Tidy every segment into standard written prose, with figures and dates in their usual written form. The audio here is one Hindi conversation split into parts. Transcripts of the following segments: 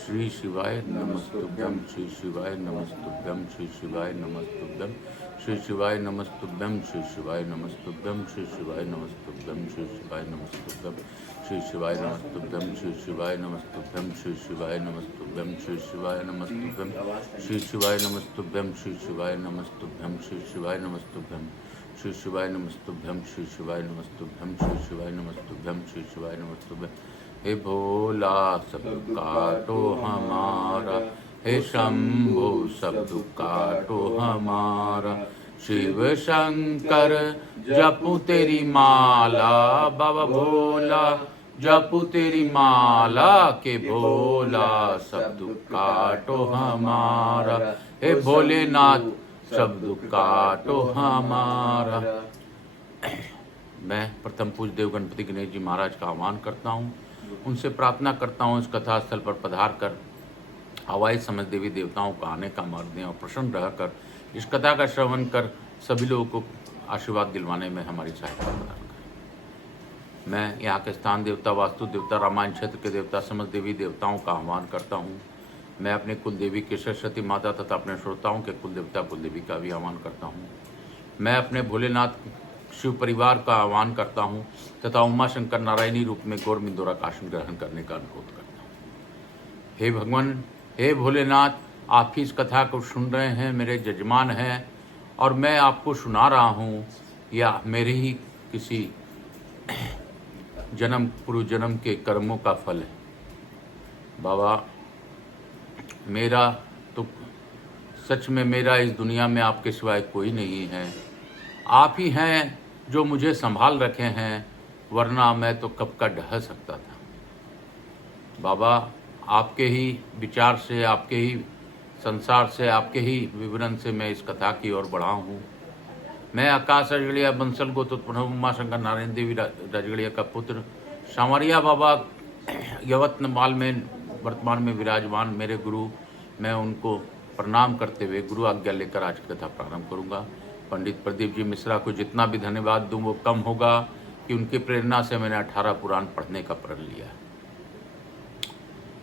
श्री शिवाय नमस्तुभ्यं श्री शिवाय नमस्तुभ्यं श्री शिवाय नमस्तुभ्यं श्री शिवाय नमस्तुभ्यं श्री शिवाय नमस्तुभ्यं श्री शिवाय नमस्तुभ्यं श्री शिवाय नमस्तुभ्यं श्री शिवाय नमस्तुभ्यं श्री शिवाय नमस्तुभ्यं श्री शिवाय नमस्तुभ्यं श्री शिवाय नमस्तुभ्यं श्री शिवाय नमस्तुभ्यं श्री शिवाय नमस्तुभ्यं श्री शिवाय नमस्तुभ्यं श्री शिवाय नमस्तुभ्यं श्री शिवाय नमस्तुभ्यं श्री शिवाय नमस्तुभ्यं श्री शिवाय नमस्तुभ्यं। हे भोला सब काटो हमारा, हे शंभु सब काटो हमारा, शिव शंकर जपू तेरी माला, बाबा भोला जपू तेरी माला के भोला सब दुख काटो हमारा, हे भोलेनाथ सब दुख काटो हमारा। मैं प्रथम पूज्य देव गणपति गणेश जी महाराज का आह्वान करता हूँ, उनसे प्रार्थना करता हूँ इस कथा स्थल पर पधार कर हवाई समझ देवी देवताओं का आने का मार्ग दें और प्रसन्न रहकर इस कथा का श्रवण कर सभी लोगों को आशीर्वाद दिलवाने में हमारी सहायता प्रदान करें। मैं यहाँ के स्थान देवता, वास्तु देवता, रामायण क्षेत्र के देवता, समझ देवी देवताओं का आह्वान करता हूँ। मैं अपने कुल देवी के सरस्वती माता तथा अपने श्रोताओं के कुल देवता कुल देवी का भी आह्वान करता हूँ। मैं अपने भोलेनाथ शिव परिवार का आह्वान करता हूँ तथा उमा शंकर नारायणी रूप में गौर मिंदोरा का आसन ग्रहण करने का अनुरोध करता हूँ। हे भगवान, हे भोलेनाथ, आप ही इस कथा को सुन रहे हैं, मेरे जजमान हैं और मैं आपको सुना रहा हूँ, या मेरे ही किसी जन्म पूर्व जन्म के कर्मों का फल है। बाबा, मेरा तो सच में मेरा इस दुनिया में आपके सिवाय कोई नहीं है। आप ही हैं जो मुझे संभाल रखे हैं, वरना मैं तो कब का ढह सकता था। बाबा, आपके ही विचार से, आपके ही संसार से, आपके ही विवरण से मैं इस कथा की ओर बढ़ा हूँ। मैं आकाश राजगढ़िया बंसल गोत्रोत्पन्न उमा शंकर नारायण देवी राजगढ़िया का पुत्र सांवरिया बाबा यवतमाल में वर्तमान में विराजमान मेरे गुरु, मैं उनको प्रणाम करते हुए गुरु आज्ञा लेकर आज की कथा प्रारंभ करूँगा। पंडित प्रदीप जी मिश्रा को जितना भी धन्यवाद दूं वो कम होगा कि उनकी प्रेरणा से मैंने 18 पुराण पढ़ने का प्रण लिया।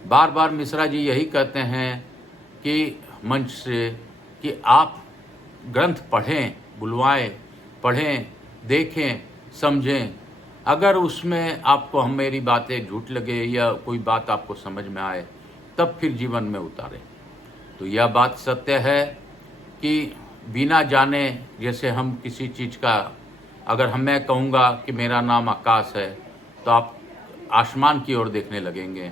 बार बार मिश्रा जी यही कहते हैं कि मंच से कि आप ग्रंथ पढ़ें, बुलवाएं, पढ़ें, देखें, समझें। अगर उसमें आपको हम मेरी बातें झूठ लगे या कोई बात आपको समझ में आए तब फिर जीवन में उतारें। तो यह बात सत्य है कि बिना जाने, जैसे हम किसी चीज़ का, अगर मैं कहूँगा कि मेरा नाम आकाश है तो आप आसमान की ओर देखने लगेंगे,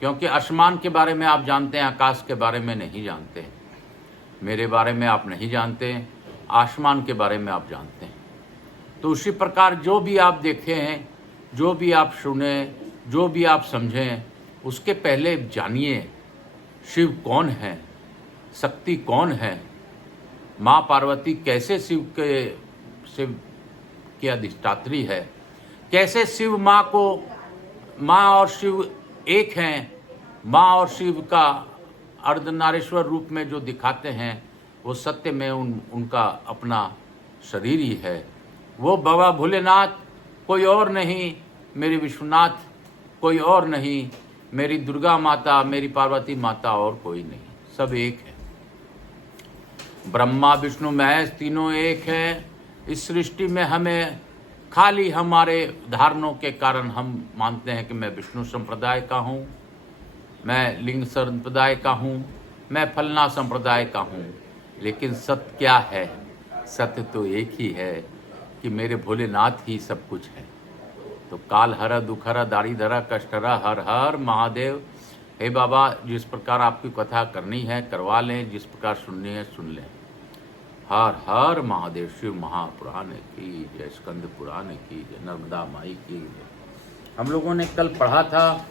क्योंकि आसमान के बारे में आप जानते हैं, आकाश के बारे में नहीं जानते। मेरे बारे में आप नहीं जानते, आसमान के बारे में आप जानते हैं। तो उसी प्रकार जो भी आप देखें, जो भी आप सुने, जो भी आप समझें, उसके पहले जानिए शिव कौन है, शक्ति कौन है, माँ पार्वती कैसे शिव की अधिष्ठात्री है, कैसे शिव माँ को, माँ और शिव एक हैं, माँ और शिव का अर्धनारीश्वर रूप में जो दिखाते हैं वो सत्य में उनका अपना शरीर ही है। वो बाबा भोलेनाथ कोई और नहीं, मेरी विश्वनाथ कोई और नहीं, मेरी दुर्गा माता, मेरी पार्वती माता और कोई नहीं, सब एक है। ब्रह्मा विष्णु महेश तीनों एक हैं। इस सृष्टि में हमें खाली हमारे धारणों के कारण हम मानते हैं कि मैं विष्णु संप्रदाय का हूँ, मैं लिंग संप्रदाय का हूँ, मैं फलना संप्रदाय का हूँ। लेकिन सत्य क्या है? सत्य तो एक ही है कि मेरे भोलेनाथ ही सब कुछ है। तो काल हरा, दुख हरा, दाढ़ी धरा, कष्ट हरा, हर हर महादेव। हे बाबा, जिस प्रकार आपकी कथा करनी है करवा लें, जिस प्रकार सुननी है सुन लें। हर हर महादेव। शिव महापुराण की जय, स्कंद पुराण की जय, नर्मदा माई की जय। हम लोगों ने कल पढ़ा था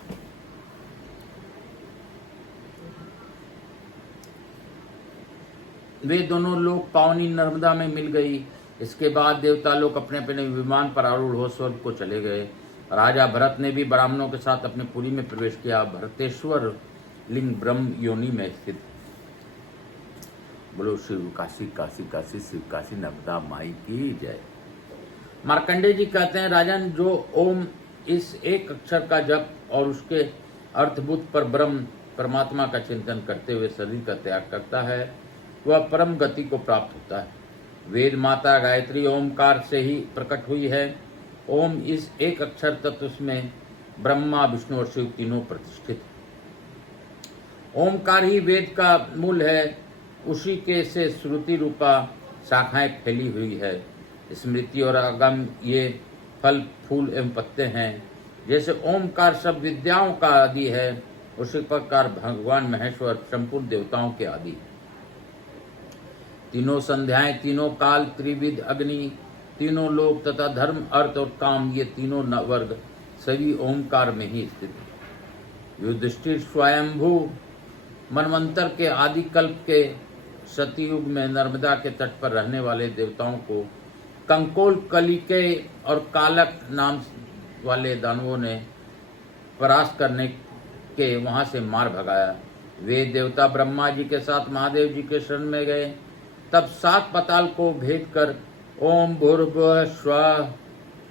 वे दोनों लोग पावनी नर्मदा में मिल गई। इसके बाद देवता लोग अपने अपने विमान पर आरूढ़ हो स्वर्ग को चले गए। राजा भरत ने भी ब्राह्मणों के साथ अपने पुरी में प्रवेश किया। भरतेश्वर लिंग ब्रह्म योनि में स्थित। बोलो शिव काशी काशी काशी, शिव काशी नर्मदा माई की जय। मार्कंडेय जी कहते हैं, राजन, जो ओम इस एक अक्षर का जप और उसके अर्थभूत पर ब्रह्म परमात्मा का चिंतन करते हुए शरीर का त्याग करता है वह परम गति को प्राप्त होता है। वेद माता गायत्री ओमकार से ही प्रकट हुई है। ओम इस एक अक्षर तत्व में ब्रह्मा विष्णु और शिव तीनों प्रतिष्ठित। ओमकार ही वेद का मूल है, उसी के से श्रुति रूपा शाखाएं फैली हुई है। स्मृति और आगम ये फल फूल एवं पत्ते हैं। जैसे ओमकार सब विद्याओं का आदि है, उसी प्रकार भगवान महेश्वर संपूर्ण देवताओं के आदि। तीनों संध्याएं, तीनों काल, त्रिविध अग्नि, तीनों लोक तथा धर्म अर्थ और काम, ये तीनों वर्ग सभी ओमकार में ही स्थित है। युधिष्ठिर स्वयंभू मनवंतर के आदि कल्प के सतयुग में नर्मदा के तट पर रहने वाले देवताओं को कंकोल, कलिके और कालक नाम वाले दानवों ने परास्त करने के वहां से मार भगाया। वे देवता ब्रह्मा जी के साथ महादेव जी के शरण में गए। तब 7 पाताल को भेद कर ओम भूर्भुवः स्वः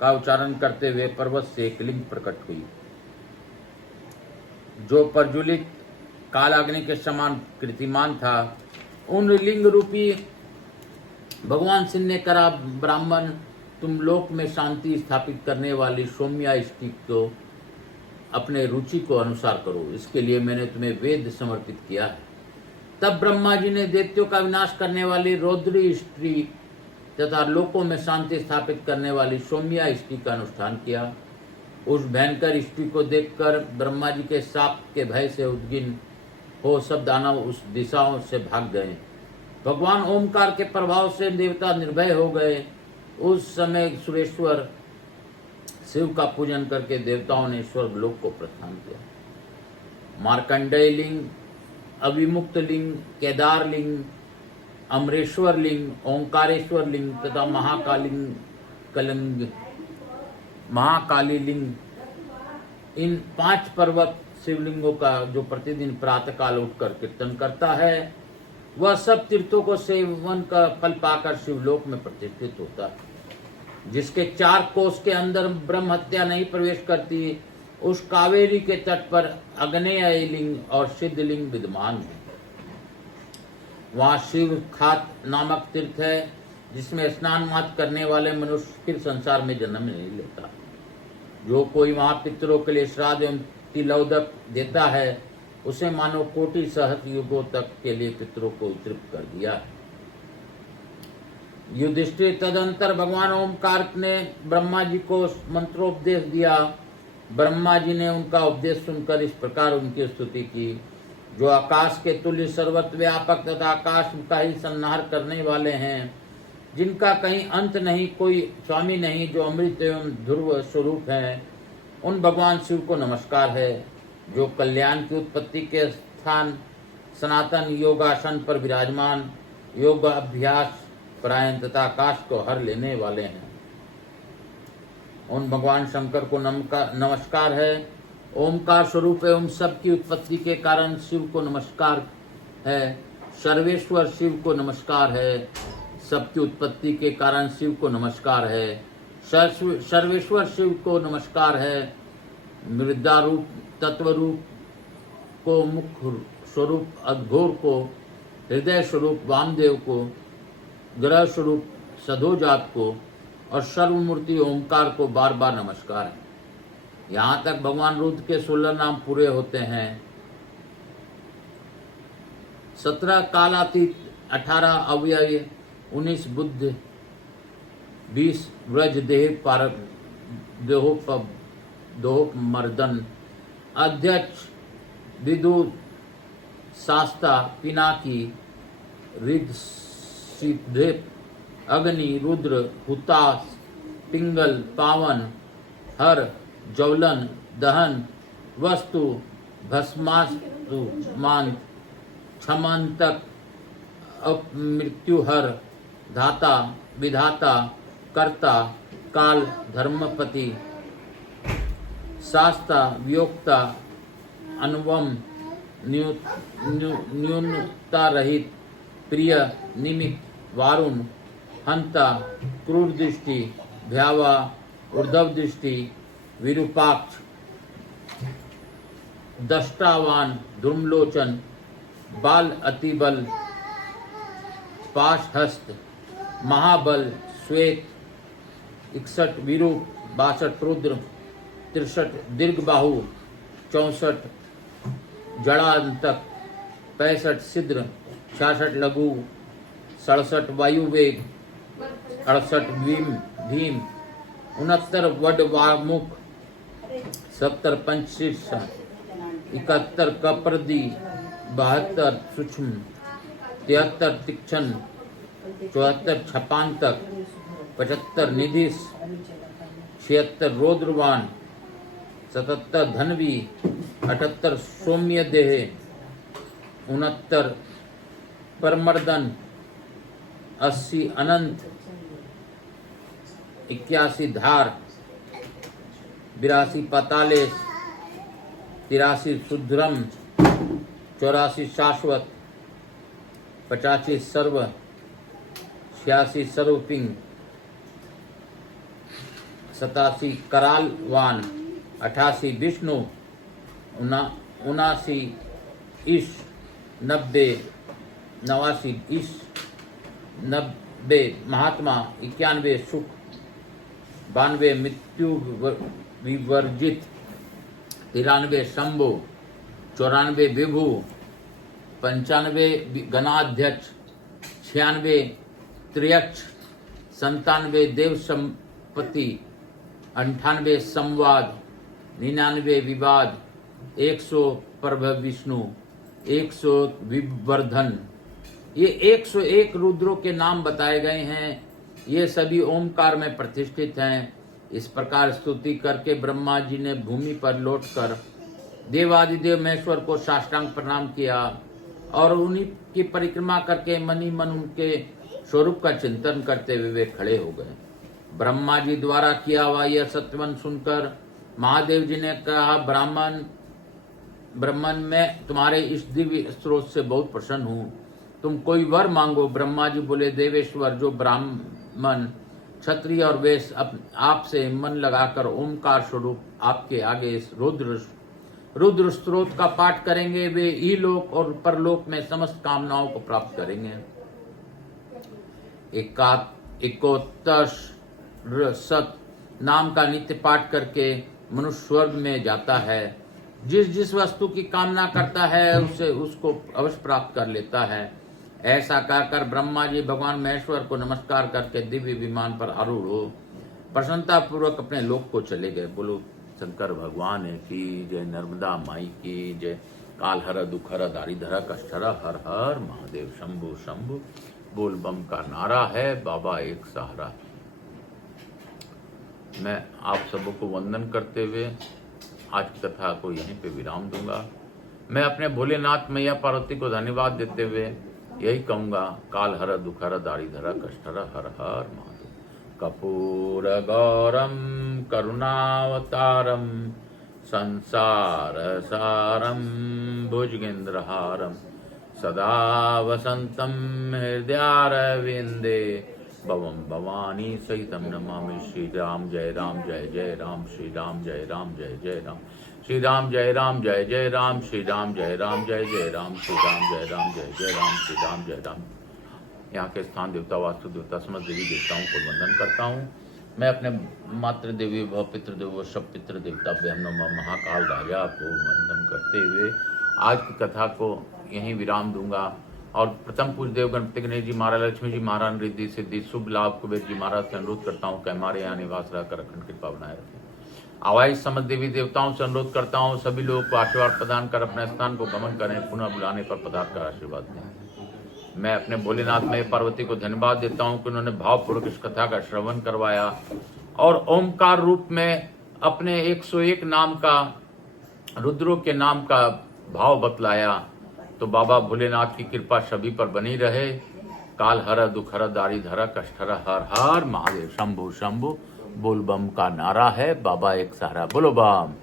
का उच्चारण करते हुए पर्वत से एक लिंग प्रकट हुई, जो प्रज्वलित कालाग्नि के समान कीर्तिमान था। उन लिंग रूपी भगवान सिंह ने करा, ब्राह्मण तुम लोक में शांति स्थापित करने वाली सौम्या इष्टि को अपने रुचि को अनुसार करो, इसके लिए मैंने तुम्हें वेद समर्पित किया है। तब ब्रह्मा जी ने दैत्यों का विनाश करने वाली रौद्री इष्टि तथा लोकों में शांति स्थापित करने वाली सौम्या इष्टि का अनुष्ठान किया। उस भयंकर इष्टि को देखकर ब्रह्मा जी के शाप के भय से उद्विग्न हो सब दानव उस दिशाओं से भाग गए। भगवान ओमकार के प्रभाव से देवता निर्भय हो गए। उस समय सुरेश्वर शिव का पूजन करके देवताओं ने स्वर्ग लोक को प्रस्थान किया। मार्कंडेय लिंग, अविमुक्त लिंग, केदार लिंग, अमरेश्वर लिंग, ओंकारेश्वर लिंग तथा महाकाली लिंग, इन 5 पर्वत शिवलिंगों का जो प्रतिदिन प्रातःकाल उठकर कीर्तन करता है, वह सब तीर्थों को सेवन का फल पाकर शिवलोक में प्रतिष्ठित होता है। जिसके 4 कोस के अंदर ब्रह्म हत्या नहीं प्रवेश करती, उस कावेरी के तट पर अग्नेय लिंग और सिद्धलिंग विद्यमान है। वहाँ शिव खात नामक तीर्थ है, जिसमें स्नान मात्र करने वाले मनुष्य फिर संसार में जन्म नहीं लेता। जो कोई वहाँ पितरों के लिए श्राद्ध एवं तिलोदक देता है, उसे मानो कोटि सहस्र युगों तक के लिए पितरों को तृप्त कर दिया है। युधिष्ठिर तदंतर भगवान ओमकार ने ब्रह्मा जी को मंत्रोपदेश दिया। ब्रह्मा जी ने उनका उपदेश सुनकर इस प्रकार उनकी स्तुति की, जो आकाश के तुल्य सर्वत्र व्यापक तथा आकाश का ही संहार करने वाले हैं, जिनका कहीं अंत नहीं, कोई स्वामी नहीं, जो अमृत एवं ध्रुव स्वरूप हैं, उन भगवान शिव को नमस्कार है। जो कल्याण की उत्पत्ति के स्थान सनातन योगासन पर विराजमान, योग अभ्यास परायण तथा आकाश को हर लेने वाले हैं, उन भगवान शंकर को नमस्कार है। ओमकार स्वरूप एवं सबकी उत्पत्ति के कारण शिव को नमस्कार है। सर्वेश्वर शिव को नमस्कार है। सबकी उत्पत्ति के कारण शिव को नमस्कार है। सर्वेश्वर शिव को नमस्कार है। मृदा रूप तत्व रूप को, मुख्य स्वरूप अघोर को, हृदय स्वरूप वामदेव को, ग्रह स्वरूप सधोजात को और सर्वमूर्ति ओमकार को बार बार नमस्कार है। यहाँ तक भगवान रुद्र के 16 नाम पूरे होते हैं। 17 कालातीत, 18 अव्यय, 19 बुद्ध, 20 व्रज दोह मर्दन, अध्यक्ष विदुर, शास्ता, पिनाकी, रिद, सिद्धेप, अग्नि, रुद्र, हुतास, पिंगल, पावन, हर, ज्वलन, दहन, वस्तु, भस्मास्तु, मान, क्षमांतक, मृत्युहर, धाता, विधाता, कर्ता, काल, धर्मपति, शास्ता, वियोक्ता, अनुवम, न्यूनता रहित, प्रिय, निमित्त, वारुण, हंता, क्रूर दृष्टि, भयावा, ऊर्ध्व दृष्टि, विरूपाक्ष, दष्टावान द्रुमलोचन बाल अतिबल पाशहस्त महाबल श्वेत 61 विरूप 62 रुद्र 63 दीर्घबाहु 64 जड़ांतक 65 सिद्र 66 लघु 67 वायुवेग 68 भीम 69 वडवामुख 70 पंचशीर्ष 71 कप्रदी 72 सूक्ष्म 73 तीक्ष्ण 74 छपांतक 75 निधिस 76 रौद्रवान 77 धनवी 78 सौम्य देह 69 परमर्दन 80 अनंत 81 धार 82 पातालेश 83 शुद्रम 84 शाश्वत 85 सर्व 86 सर्वपिंग 87 करालवान 88 विष्णु 79 ईश 90 89 ईश 90 महात्मा 91 सुख 92 मृत्यु विवर्जित 93 शंभु 94 विभु 95 गणाध्यक्ष 96 त्रियक्ष 97 देव संपत्ति 98 संवाद 99 विवाद 100 प्रभव विष्णु 100 विवर्धन। ये 101 रुद्रों के नाम बताए गए हैं। ये सभी ओमकार में प्रतिष्ठित हैं। इस प्रकार स्तुति करके ब्रह्मा जी ने भूमि पर लौटकर देवादिदेव महेश्वर को साष्टांग प्रणाम किया और उन्हीं की परिक्रमा करके मनी मन उनके स्वरूप का चिंतन करते हुए वे खड़े हो गए। ब्रह्मा जी द्वारा किया हुआ यह सत्यवन सुनकर महादेव जी ने कहा, ब्राह्मण मैं तुम्हारे इस दिव्य स्रोत से बहुत प्रसन्न हूँ, तुम कोई वर मांगो। ब्रह्मा जी बोले, देवेश्वर जो ब्राह्मण क्षत्रिय और वैश्य आपसे मन लगाकर ओमकार स्वरूप आपके आगे इस रुद्र स्त्रोत का पाठ करेंगे, वे इहलोक और परलोक में समस्त कामनाओं को प्राप्त करेंगे। 71 सत नाम का नित्य पाठ करके मनुष्य स्वर्ग में जाता है। जिस वस्तु की कामना करता है उसे उसको अवश्य प्राप्त कर लेता है। ऐसा कहकर ब्रह्मा जी भगवान महेश्वर को नमस्कार करके दिव्य विमान पर आरूढ़ हो प्रसन्नता पूर्वक अपने लोक को चले गए। बोलो शंकर भगवान की जय, नर्मदा माई की जय। काल हर दुख हर दारिधर कष्ट हर, हर हर महादेव शंभु शंभु। बोल बम का नारा है, बाबा एक सहारा। मैं आप सबों को वंदन करते हुए आज की कथा को यहीं पे विराम दूंगा। मैं अपने भोलेनाथ मैया पार्वती को धन्यवाद देते हुए यही कहूंगा, काल हर दुख हर दारिधर कष्ट हर, हर हर महादेव। कपूर गौरम करुणावतारम संसार सारम भुजगेंद्रहारम सदा वसंतम हृदयारविंदे भवम भवानी सहितम नमामि। श्री राम जय राम जय जय राम, श्री राम जय राम जय जय राम, श्री राम जय राम जय जय राम, श्री राम जय राम जय जय राम, श्री राम जय राम जय जय राम, श्री राम जय राम। यहाँ के स्थान देवता वास्तु देवता समस्त देवी देवताओं को वंदन करता हूँ। मैं अपने मातृ देवी व पितृ देव व सब पितृ देवता महाकाल राजा को वंदन करते हुए आज की कथा को यहीं विराम दूंगा। और प्रथम पूज्य देव गणपति गणेश जी महाराज, लक्ष्मी जी महाराज, रिद्धि सिद्धि शुभ लाभ कुबेर जी महाराज से अनुरोध करता हूँ कि हमारे यहाँ निवास रहकर अखंड कृपा बनाए रखें। आवाज समस्त देवी देवताओं से अनुरोध करता हूँ सभी लोगों को आशीर्वाद प्रदान कर अपने स्थान को गमन करें, पुनः बुलाने पर पधार कर आशीर्वाद दें। मैं अपने भोलेनाथ में पार्वती को धन्यवाद देता हूँ कि उन्होंने भावपूर्वक इस कथा का श्रवण करवाया और ओमकार रूप में अपने 101 नाम का रुद्रों के नाम का भाव बतलाया। तो बाबा भोलेनाथ की कृपा सभी पर बनी रहे। काल हर दुख हर दारिधर कष्ट हर, हर हर महादेव शंभु शंभु। बोल बम का नारा है, बाबा एक सहारा। बोलो बम।